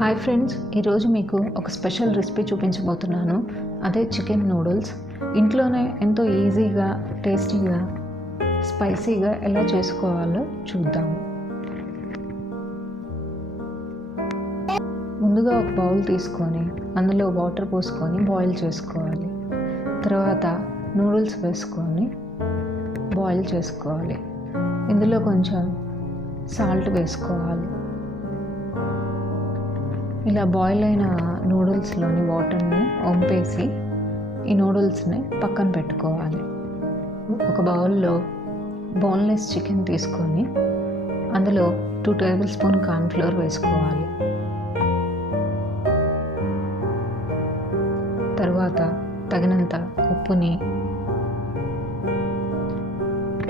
Hi friends, ఈరోజు మీకు ఒక స్పెషల్ రెసిపీ చూపించబోతున్నాను. అదే చికెన్ నూడిల్స్. ఇంట్లోనే ఎంతో ఈజీగా, టేస్టీగా, స్పైసీగా ఎలా చేసుకోవాలో చూద్దాము. ముందుగా ఒక బౌల్ తీసుకొని అందులో వాటర్ పోసుకొని బాయిల్ చేసుకోవాలి. తర్వాత నూడిల్స్ వేసుకొని బాయిల్ చేసుకోవాలి. ఇందులో కొంచెం సాల్ట్ వేసుకోవాలి. ఇలా బాయిల్ అయిన నూడిల్స్లోని వాటర్ని వంపేసి ఈ నూడిల్స్ని పక్కన పెట్టుకోవాలి. ఒక బౌల్లో బోన్లెస్ చికెన్ తీసుకొని అందులో 2 టేబుల్ స్పూన్ కార్న్ఫ్లోర్ వేసుకోవాలి. తర్వాత తగినంత ఉప్పుని,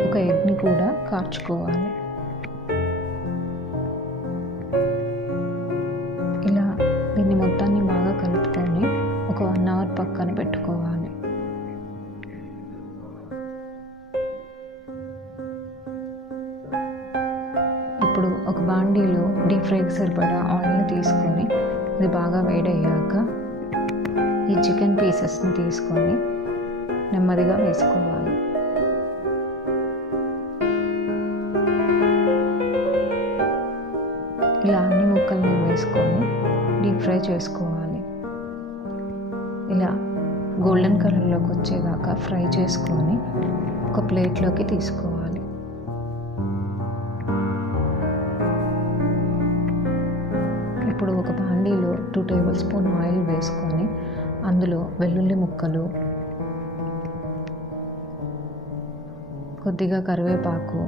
ఒక ఎగ్ని కూడా కార్చుకోవాలి. ఇలా దీన్ని మొత్తాన్ని బాగా కలుపుకొని ఒక 1 అవర్ పక్కన పెట్టుకోవాలి. ఇప్పుడు ఒక బాండీలో డీప్ ఫ్రైకి సరిపడా ఆయిల్ని తీసుకొని ఇది బాగా వేడయ్యాక ఈ చికెన్ పీసెస్ని తీసుకొని నెమ్మదిగా వేసుకోవాలి. ఇలా అన్ని ముక్కల్ని వేసుకొని డీప్ ఫ్రై చేసుకోవాలి. ఇలా గోల్డెన్ కలర్లోకి వచ్చేదాకా ఫ్రై చేసుకొని ఒక ప్లేట్లోకి తీసుకోవాలి. ఇప్పుడు ఒక బాండీలో 2 టేబుల్ స్పూన్ ఆయిల్ వేసుకొని అందులో వెల్లుల్లి ముక్కలు, కొద్దిగా కరివేపాకు,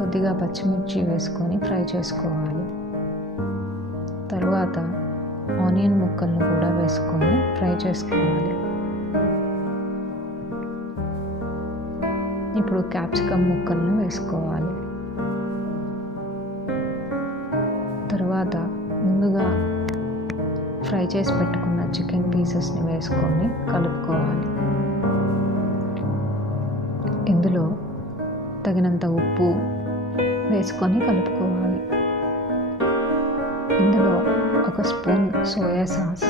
కొద్దిగా పచ్చిమిర్చి వేసుకొని ఫ్రై చేసుకోవాలి. తరువాత ఆనియన్ ముక్కలను కూడా వేసుకొని ఫ్రై చేసుకోవాలి. ఇప్పుడు క్యాప్సికమ్ ముక్కలను వేసుకోవాలి. తరువాత ముందుగా ఫ్రై చేసి పెట్టుకున్న చికెన్ పీసెస్ని వేసుకొని కలుపుకోవాలి. ఇందులో తగినంత ఉప్పు వేసుకొని కలుపుకోవాలి. ఇందులో 1 spoon soya sauce,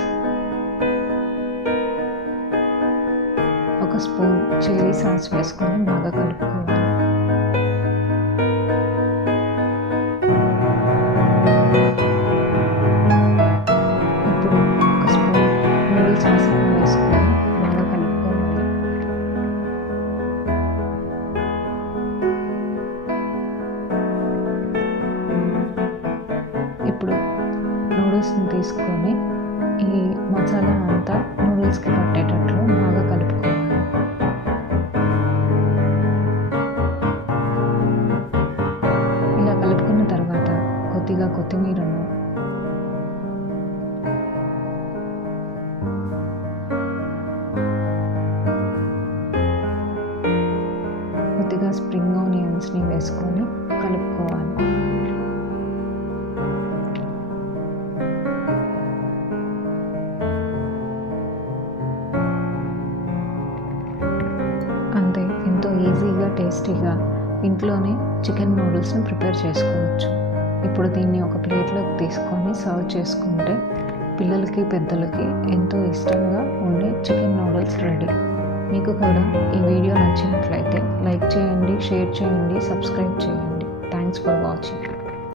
1 spoon chilli sauce వేసుకొని బాగా కలుపుకోవాలి. ఇప్పుడు 1 స్పూన్ నూడిల్స్ మసాలా వేసుకొని బాగా కలుపుకోవాలి. ఇప్పుడు నూడిల్స్ని తీసుకొని ఈ మసాలా అంతా నూడిల్స్కి పట్టేటట్లు బాగా కలుపుకోవాలి. ఇలా కలుపుకున్న తర్వాత కొద్దిగా కొత్తిమీరను, కొద్దిగా స్ప్రింగ్ ఆనియన్స్ని వేసుకొని కలుపుకోవాలి. అంతే, ఎంతో ఈజీగా, టేస్టీగా ఇంట్లోనే చికెన్ నూడిల్స్ని ప్రిపేర్ చేసుకోవచ్చు. ఇప్పుడు దీన్ని ఒక ప్లేట్లోకి తీసుకొని సర్వ్ చేసుకుంటే పిల్లలకి, పెద్దలకి ఎంతో ఇష్టంగా ఉండే చికెన్ నూడిల్స్ రెడీ. మీకు కూడా ఈ వీడియో నచ్చినట్లయితే లైక్ చేయండి, షేర్ చేయండి, సబ్స్క్రైబ్ చేయండి. Thanks for watching.